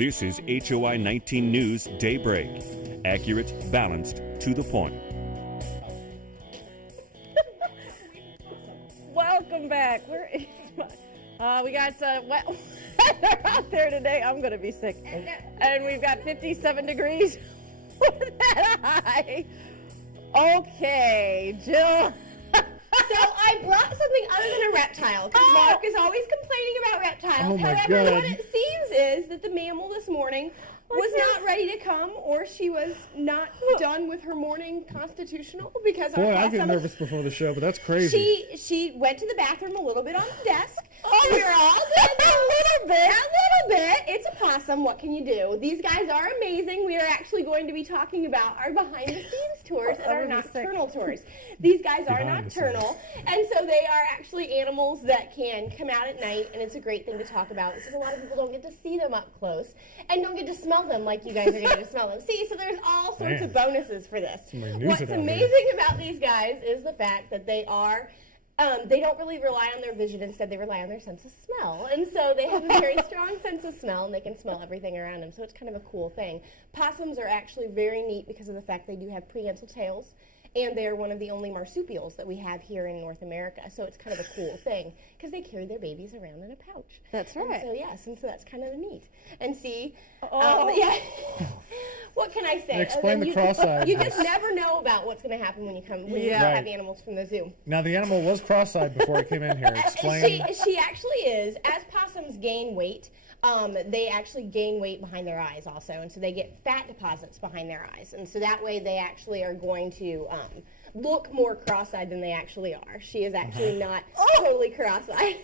This is HOI 19 News Daybreak. Accurate, balanced, to the point. Welcome back. Where is we got wet weather out there today. I'm going to be sick. And we've got 57 degrees with that high. Okay, Jill. So I brought something other than a reptile, because Mark is always complaining about reptiles. Oh my However, God. what it seems is that the mammal this morning was not ready to come, or she was not done with her morning constitutional, because Boy, our I get possum, nervous before the show, but that's crazy. she went to the bathroom a little bit on the desk. Oh, We're all good. A little bit. It's a possum. What can you do? These guys are amazing. We are actually going to be talking about our behind-the-scenes tours and our nocturnal tours. These guys are nocturnal, and so they are actually animals that can come out at night, and it's a great thing to talk about because a lot of people don't get to see them up close and don't get to smell them like you guys are going to smell them. See, so there's all sorts of bonuses for this. What's amazing about these guys is the fact that they are they don't really rely on their vision. Instead, they rely on their sense of smell. And so they have a very strong sense of smell, and they can smell everything around them. So it's kind of a cool thing. Possums are actually very neat because of the fact they do have prehensile tails, and they are one of the only marsupials that we have here in North America. So it's kind of a cool thing because they carry their babies around in a pouch. That's right. And so, yes, and so that's kind of neat. And see, yeah. What can I say? Explain the cross-eyed. You just never know about what's going to happen when you have animals from the zoo. Now, the animal was cross-eyed before it came in here. Explain. She actually is. As possums gain weight, they actually gain weight behind their eyes also, and so they get fat deposits behind their eyes, and so that way they actually are going to look more cross-eyed than they actually are. She is actually not totally cross-eyed.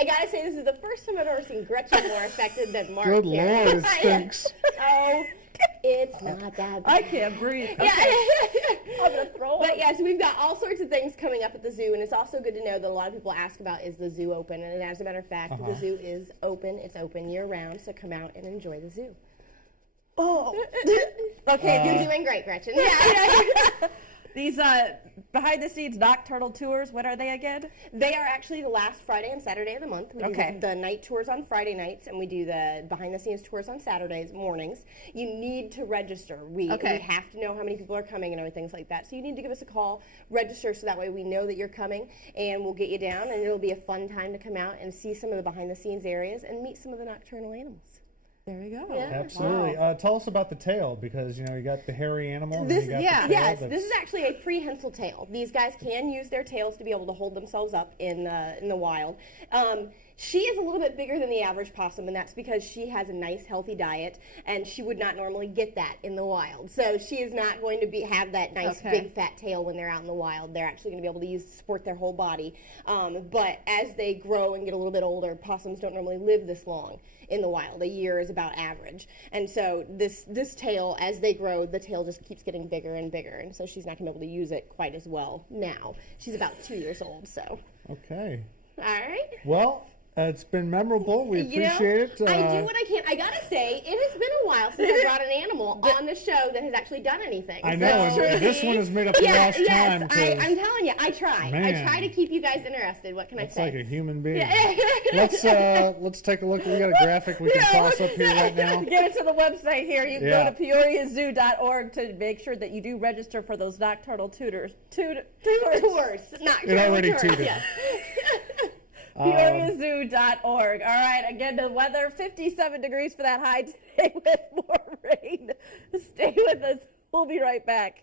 I gotta say, this is the first time I've ever seen Gretchen more affected than Mark. Good Lord, it stinks. Oh, it's not that bad. I can't breathe. Okay. I'm gonna throw up. But yes, we've got all sorts of things coming up at the zoo, and it's also good to know that a lot of people ask about, is the zoo open? And as a matter of fact, the zoo is open. It's open year-round, so come out and enjoy the zoo. Oh. Okay, You're doing great, Gretchen. Yeah. These behind-the-scenes nocturnal tours, what are they again? They are actually the last Friday and Saturday of the month. We do the night tours on Friday nights, and we do the behind-the-scenes tours on Saturdays mornings. You need to register. We have to know how many people are coming and everything like that. So you need to give us a call, register, so that way we know that you're coming, and we'll get you down, and it'll be a fun time to come out and see some of the behind-the-scenes areas and meet some of the nocturnal animals. There you go. Yeah. Absolutely. Wow. Tell us about the tail, because you got the hairy animal. And This, you got the tail this is actually a prehensile tail. These guys can use their tails to be able to hold themselves up in the wild. She is a little bit bigger than the average possum, and that's because she has a nice, healthy diet, and she would not normally get that in the wild. So she is not going to have that nice, big, fat tail when they're out in the wild. They're actually going to be able to use to support their whole body. But as they grow and get a little bit older, possums don't normally live this long in the wild. A year is about average. And so this tail, as they grow, the tail just keeps getting bigger and bigger, and so she's not going to be able to use it quite as well now. She's about 2 years old, so. Okay. All right. Well, it's been memorable. We appreciate it. I do what I can. I gotta say, it has been a while since I brought an animal on the show that has actually done anything. I know. And this one has made up the last time. I'm telling you, I try. Man. I try to keep you guys interested. What can I say? It's like a human being. Let's take a look. We got a graphic we can toss up here right now. Get it to the website here. You can go to peoriazoo.org to make sure that you do register for those nocturnal tours. Tours. It already tooted. Yeah. PeoriaZoo.org. All right, again, the weather, 57 degrees for that high today with more rain. Stay with us. We'll be right back.